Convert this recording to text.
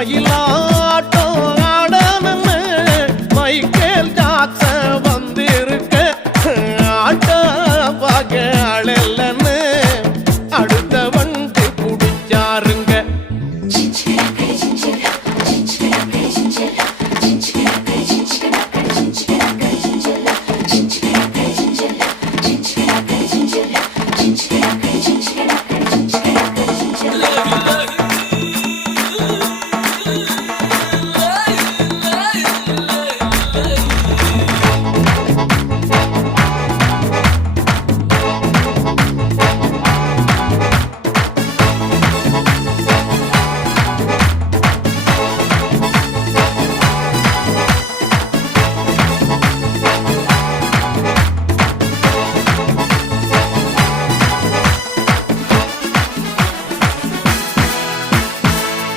மயிலாட்டம் ஆடணும்னு Michael Jackson வந்திருக்க ஆட்டம் பார்க்க ஆளல்லன்னு அடுத்த வண்டி பிடிச்சாருங்க.